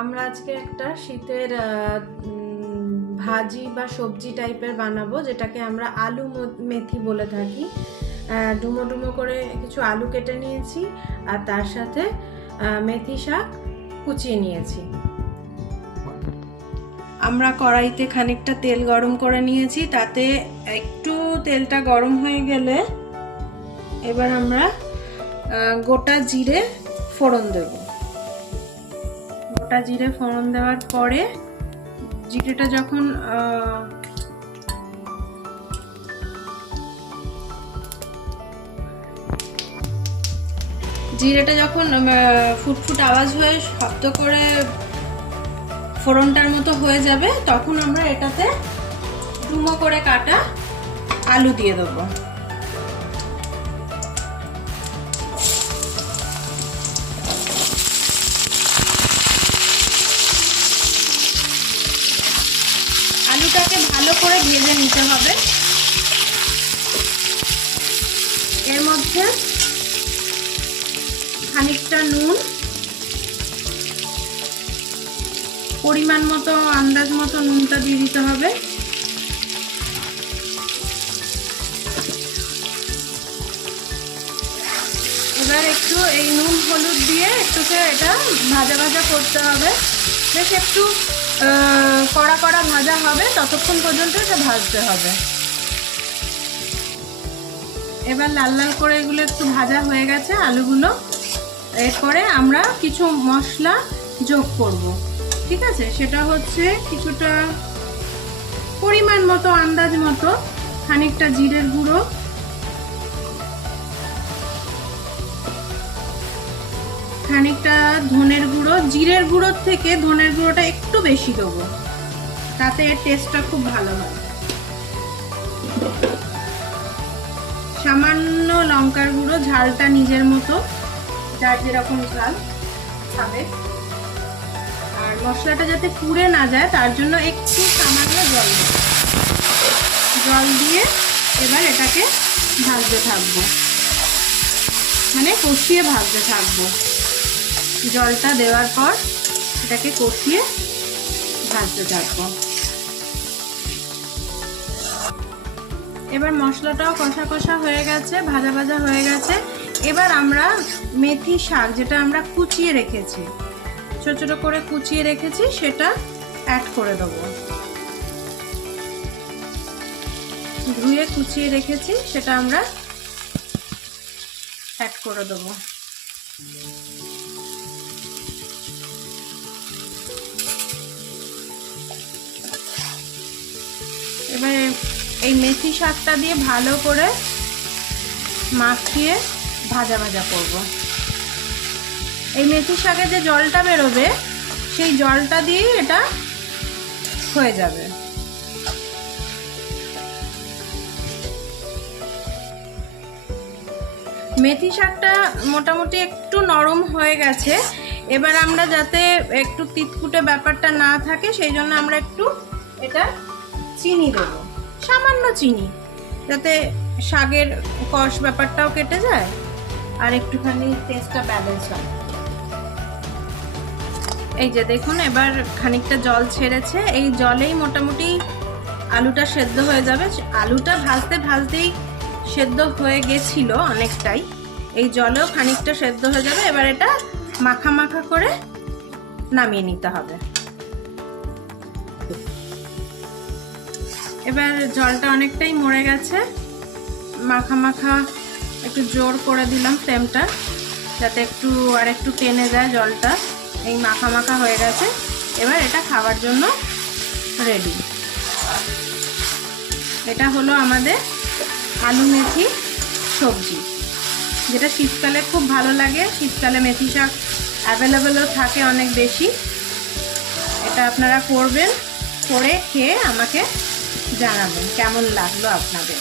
আমরা আজকে একটা শীতের ভাজি বা সবজি টাইপের বানাবো, যেটাকে আমরা আলু মেথি বলে থাকি। ডুমো ডুমো করে কিছু আলু কেটে নিয়েছি আর তার সাথে মেথি শাক কুচিয়ে নিয়েছি। আমরা কড়াইতে খানিকটা তেল গরম করে নিয়েছি, তাতে একটু তেলটা গরম হয়ে গেলে এবার আমরা গোটা জিরে ফোড়ন দেব। গোটা জিরে ফোড়ন দেওয়ার পরে জিরেটা যখন ফুটফুট আওয়াজ হয়ে শব্দ করে ফোড়নটার মতো হয়ে যাবে, তখন আমরা এটাতে ডুমো করে কাটা আলু দিয়ে দেবো। আলুটাকে ভালো করে ভেজে নিতে হবে। এর মধ্যে খানিকটা নুন, পরিমাণ মতো আন্দাজ মতো নুনটা দিয়ে দিতে হবে। এবার একটু এই নুন হলুদ দিয়ে একটুকে এটা ভাজা ভাজা করতে হবে, বেশ একটু কড়া কড়া ভাজা হবে, ততক্ষণ পর্যন্ত এটা ভাজতে হবে। এবার লাল লাল করে এগুলো একটু ভাজা হয়ে গেছে আলুগুলো। এরপরে আমরা কিছু মশলা যোগ করব, ঠিক আছে? সেটা হচ্ছে কিছুটা পরিমাণ মতো আন্দাজ মতো খানিকটা জিরের গুঁড়ো, খানিকটা ধনের গুঁড়ো। জিরের গুঁড়োর থেকে ধনের গুঁড়োটা একটু বেশি দেবো, তাতে এর টেস্টটা খুব ভালো হয়। সামান্য লঙ্কার গুঁড়ো, ঝালটা নিজের মতো, যার যেরকম ঝাল খাবে। আর মশলাটা যাতে পুড়ে না যায় তার জন্য একটু সামান্য জল দিয়ে এবার এটাকে ভাজতে থাকবো, মানে কষিয়ে ভাজতে থাকবো। জলটা দেওয়ার পর এটাকে কষিয়ে ভাজতে থাকবো। এবার মশলাটাও কষা কষা হয়ে গেছে, ভাজা ভাজা হয়ে গেছে। এবার আমরা মেথি শাক, যেটা আমরা কুচিয়ে রেখেছি, ছোট ছোট করে কুচিয়ে রেখেছি, সেটা অ্যাড করে দেবো। ধুয়ে কুচিয়ে রেখেছি, সেটা আমরা অ্যাড করে দেবো। এবার এই মেথি শাকটা দিয়ে ভালো করে মাখিয়ে ভাজা ভাজা করব। এই মেথি শাকে যে জলটা বেরোবে সেই জলটা দিয়ে এটা হয়ে যাবে। মেথি শাকটা মোটামুটি একটু নরম হয়ে গেছে। এবার আমরা যাতে একটু তিতকুটে ব্যাপারটা না থাকে সেই জন্য আমরা একটু এটা চিনি দেবো, সামান্য চিনি, যাতে শাকের কষ ব্যাপারটাও কেটে যায় আর একটুখানি টেস্টটা ব্যালেন্স হয়। এই যে দেখুন, এবার খানিকটা জল ছেড়েছে। এই জলেই মোটামুটি আলুটা সেদ্ধ হয়ে যাবে। আলুটা ভাজতে ভাজতেই সেদ্ধ হয়ে গেছিল অনেকটাই, এই জলেও খানিকটা সেদ্ধ হয়ে যাবে। এবার এটা মাখা মাখা করে নামিয়ে নিতে হবে। এবার জলটা অনেকটাই মরে গেছে, মাখা মাখা একটু জোর করে দিলাম ফ্লেমটা, যাতে আর একটু টেনে যায় জলটা। এই মাখা মাখা হয়ে গেছে। এবার এটা খাওয়ার জন্য রেডি। এটা হলো আমাদের আলু মেথি সবজি, যেটা শীতকালে খুব ভালো লাগে। শীতকালে মেথি শাক অ্যাভেলেবেলও থাকে অনেক বেশি। এটা আপনারা করবেন, করে খেয়ে আমাকে জানাবেন কেমন লাগলো আপনাদের।